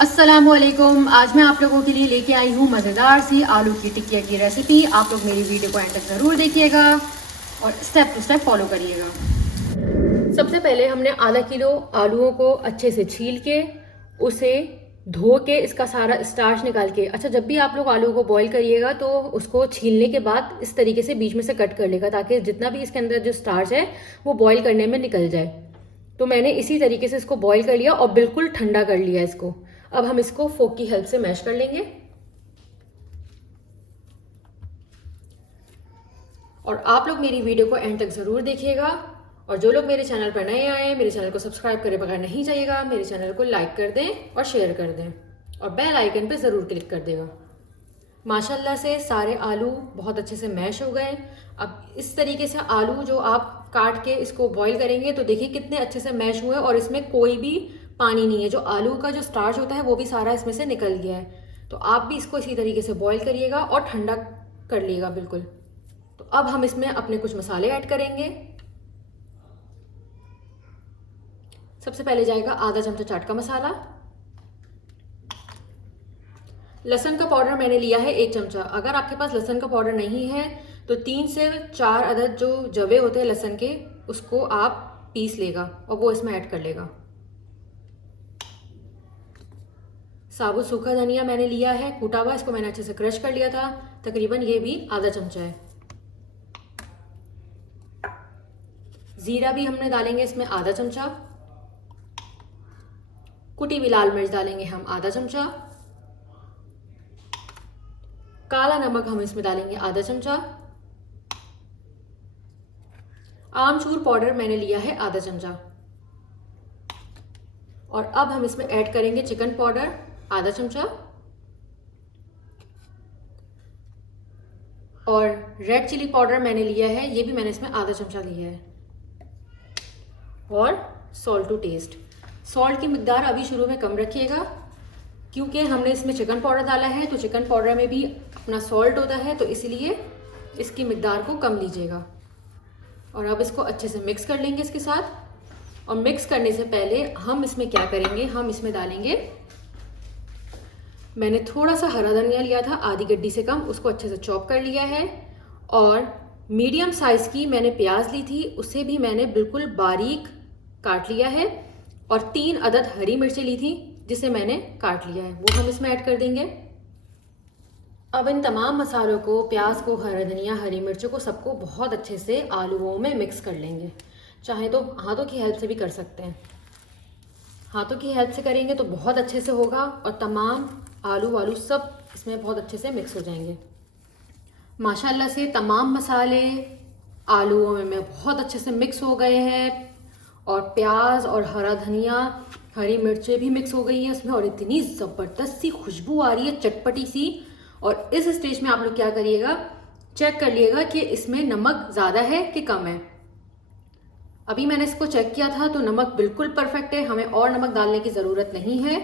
अस्सलामुअलैकुम। आज मैं आप लोगों के लिए लेके आई हूँ मज़ेदार सी आलू की टिक्की की रेसिपी। आप लोग मेरी वीडियो को एंड तक ज़रूर देखिएगा और स्टेप टू स्टेप फॉलो करिएगा। सबसे पहले हमने आधा किलो आलूओं को अच्छे से छील के उसे धो के इसका सारा स्टार्च निकाल के, अच्छा जब भी आप लोग आलू को बॉईल करिएगा तो उसको छीलने के बाद इस तरीके से बीच में से कट कर लेगा ताकि जितना भी इसके अंदर जो स्टार्च है वो बॉईल करने में निकल जाए। तो मैंने इसी तरीके से इसको बॉईल कर लिया और बिल्कुल ठंडा कर लिया इसको। अब हम इसको फोक की हेल्प से मैश कर लेंगे। और आप लोग मेरी वीडियो को एंड तक ज़रूर देखिएगा और जो लोग मेरे चैनल पर नए आए मेरे चैनल को सब्सक्राइब करे बगैर नहीं जाइएगा। मेरे चैनल को लाइक कर दें और शेयर कर दें और बेल आइकन पे ज़रूर क्लिक कर देगा। माशाल्लाह से सारे आलू बहुत अच्छे से मैश हो गए। अब इस तरीके से आलू जो आप काट के इसको बॉईल करेंगे तो देखिए कितने अच्छे से मैश हुए और इसमें कोई भी पानी नहीं है। जो आलू का जो स्टार्च होता है वो भी सारा इसमें से निकल गया है। तो आप भी इसको इसी तरीके से बॉईल करिएगा और ठंडा कर लिएगा बिल्कुल। तो अब हम इसमें अपने कुछ मसाले ऐड करेंगे। सबसे पहले जाएगा आधा चमचा चाट का मसाला। लहसुन का पाउडर मैंने लिया है 1 चमचा। अगर आपके पास लहसुन का पाउडर नहीं है तो 3 से 4 अदद जो जवे होते हैं लहसुन के उसको आप पीस लेगा और वो इसमें ऐड कर लेगा। साबुत सूखा धनिया मैंने लिया है कूटा हुआ, इसको मैंने अच्छे से क्रश कर लिया था। तकरीबन ये भी आधा चमचा है। जीरा भी हमने डालेंगे इसमें आधा चमचा। कुटी हुई लाल मिर्च डालेंगे हम आधा चमचा। काला नमक हम इसमें डालेंगे आधा चमचा। आमचूर पाउडर मैंने लिया है आधा चमचा। और अब हम इसमें ऐड करेंगे चिकन पाउडर आधा चमचा और रेड चिली पाउडर मैंने लिया है, ये भी मैंने इसमें आधा चमचा लिया है। और सॉल्ट टू टेस्ट। सॉल्ट की मिकदार अभी शुरू में कम रखिएगा क्योंकि हमने इसमें चिकन पाउडर डाला है तो चिकन पाउडर में भी अपना सॉल्ट होता है, तो इसलिए इसकी मिकदार को कम लीजिएगा। और अब इसको अच्छे से मिक्स कर लेंगे इसके साथ। और मिक्स करने से पहले हम इसमें क्या करेंगे, हम इसमें डालेंगे, मैंने थोड़ा सा हरा धनिया लिया था आधी गड्डी से कम, उसको अच्छे से चॉप कर लिया है। और मीडियम साइज़ की मैंने प्याज ली थी, उसे भी मैंने बिल्कुल बारीक काट लिया है। और 3 अदद हरी मिर्चें ली थी जिसे मैंने काट लिया है, वो हम इसमें ऐड कर देंगे। अब इन तमाम मसालों को, प्याज को, हरा धनिया, हरी मिर्चों को, सबको बहुत अच्छे से आलूओं में मिक्स कर लेंगे। चाहे तो हाथों की हेल्प से भी कर सकते हैं। हाथों की हेल्प से करेंगे तो बहुत अच्छे से होगा और तमाम आलू सब इसमें बहुत अच्छे से मिक्स हो जाएंगे। माशाल्लाह से तमाम मसाले आलूओं में बहुत अच्छे से मिक्स हो गए हैं और प्याज और हरा धनिया, हरी मिर्चें भी मिक्स हो गई हैं इसमें और इतनी ज़बरदस्त सी खुशबू आ रही है, चटपटी सी। और इस स्टेज में आप लोग क्या करिएगा, चेक कर लिएगा कि इसमें नमक ज़्यादा है कि कम है। अभी मैंने इसको चेक किया था तो नमक बिल्कुल परफेक्ट है, हमें और नमक डालने की ज़रूरत नहीं है।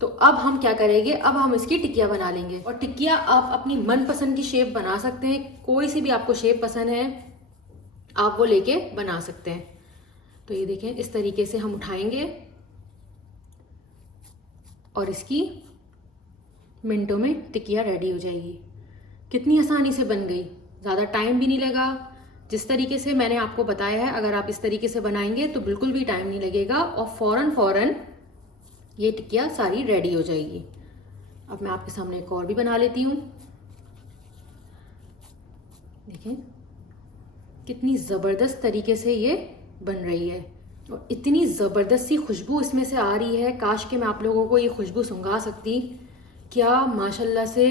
तो अब हम क्या करेंगे, अब हम इसकी टिक्कियाँ बना लेंगे। और टिक्कियाँ आप अपनी मनपसंद की शेप बना सकते हैं, कोई सी भी आपको शेप पसंद है आप वो लेके बना सकते हैं। तो ये देखें इस तरीके से हम उठाएंगे और इसकी मिनटों में टिक्कियाँ रेडी हो जाएगी। कितनी आसानी से बन गई, ज़्यादा टाइम भी नहीं लगा। जिस तरीके से मैंने आपको बताया है अगर आप इस तरीके से बनाएंगे तो बिल्कुल भी टाइम नहीं लगेगा और फ़ौरन ये टिक्कियाँ सारी रेडी हो जाएगी। अब मैं आपके सामने एक और भी बना लेती हूँ। देखें कितनी ज़बरदस्त तरीके से ये बन रही है और इतनी ज़बरदस्त सी खुशबू इसमें से आ रही है। काश कि मैं आप लोगों को ये खुशबू सुंघा सकती। क्या माशाल्लाह से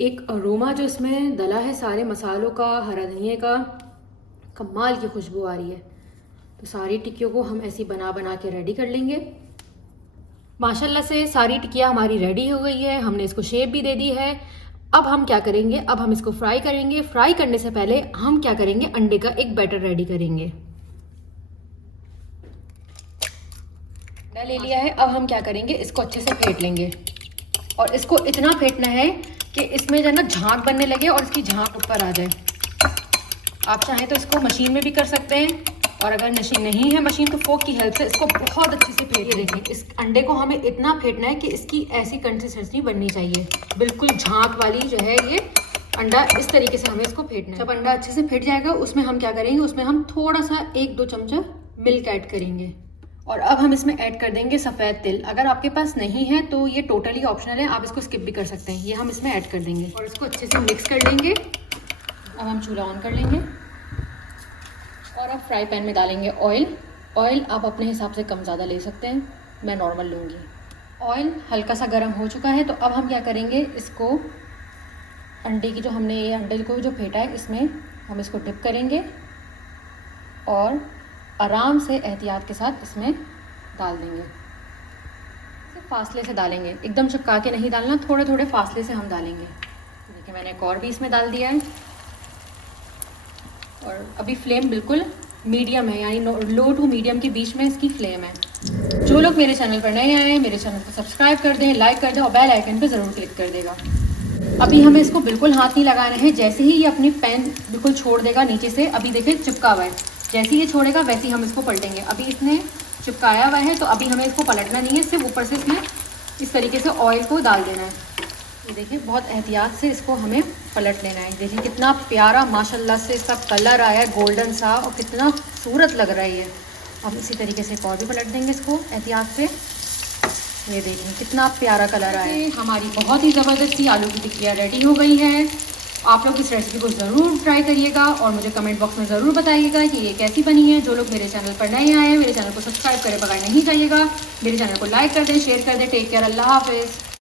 एक अरोमा जो इसमें डला है सारे मसालों का, हरा धनिया का, कमाल की खुशबू आ रही है। तो सारी टिक्कियों को हम ऐसी बना के रेडी कर लेंगे। माशाल्लाह से सारी टिक्कियाँ हमारी रेडी हो गई है, हमने इसको शेप भी दे दी है। अब हम क्या करेंगे, अब हम इसको फ्राई करेंगे। फ्राई करने से पहले हम क्या करेंगे, अंडे का एक बैटर रेडी करेंगे। अंडा ले लिया है, अब हम क्या करेंगे, इसको अच्छे से फेंट लेंगे। और इसको इतना फेंटना है कि इसमें जो है ना झाग बनने लगे और इसकी झाग ऊपर आ जाए। आप चाहें तो इसको मशीन में भी कर सकते हैं और अगर नहीं है मशीन तो फोक की हेल्प से इसको बहुत अच्छे से फेंट देंगे। इस अंडे को हमें इतना फेंटना है कि इसकी ऐसी कंसिस्टेंसी बननी चाहिए, बिल्कुल झाग वाली जो है ये अंडा, इस तरीके से हमें इसको फेंटना है। जब अंडा अच्छे से फेंट जाएगा उसमें हम क्या करेंगे, उसमें हम थोड़ा सा 1-2 चमचा मिल्क ऐड करेंगे। और अब हम इसमें ऐड कर देंगे सफ़ेद तिल। अगर आपके पास नहीं है तो ये टोटली ऑप्शनल है, आप इसको स्किप भी कर सकते हैं। ये हम इसमें ऐड कर देंगे और इसको अच्छे से मिक्स कर लेंगे। अब हम चूल्हा ऑन कर लेंगे और अब फ्राई पैन में डालेंगे ऑयल। ऑयल आप अपने हिसाब से कम ज़्यादा ले सकते हैं, मैं नॉर्मल लूँगी। ऑयल हल्का सा गर्म हो चुका है तो अब हम क्या करेंगे, इसको अंडे की जो हमने ये अंडे को जो फेंटा है इसमें हम इसको डिप करेंगे और आराम से एहतियात के साथ इसमें डाल देंगे। फासले से डालेंगे, एकदम चिपका के नहीं डालना, थोड़े थोड़े फासले से हम डालेंगे। देखिए मैंने एक और भी इसमें डाल दिया है और अभी फ्लेम बिल्कुल मीडियम है, यानी लो टू मीडियम के बीच में इसकी फ्लेम है। जो लोग मेरे चैनल पर नए आए हैं मेरे चैनल को सब्सक्राइब कर दें, लाइक कर दें और बेल आइकन पर ज़रूर क्लिक कर देगा। अभी हमें इसको बिल्कुल हाथ नहीं लगाना है, जैसे ही ये अपनी पैन बिल्कुल छोड़ देगा नीचे से, अभी देखिए चिपका हुआ है, जैसे ही ये छोड़ेगा वैसे ही हम इसको पलटेंगे। अभी इसने चिपकाया हुआ है तो अभी हमें इसको पलटना नहीं है, सिर्फ ऊपर से इसमें इस तरीके से ऑयल को डाल देना है। ये देखिए बहुत एहतियात से इसको हमें पलट लेना है। देखिए कितना प्यारा माशाल्लाह से इसका कलर आया है गोल्डन सा और कितना खूबसूरत लग रहा है ये। अब इसी तरीके से एक और भी पलट देंगे इसको एहतियात से। ये देखिए कितना प्यारा कलर आया है। हमारी बहुत ही ज़बरदस्त सी आलू की टिक्कियाँ रेडी हो गई है। आप लोग इस रेसिपी को ज़रूर ट्राई करिएगा और मुझे कमेंट बॉक्स में ज़रूर बताइएगा कि ये कैसी बनी है। जो लोग मेरे चैनल पर नए आए हैं मेरे चैनल को सब्सक्राइब करे बगैर नहीं जाइएगा। मेरे चैनल को लाइक कर दें, शेयर कर दें। टेक केयर, अल्लाह हाफिज़।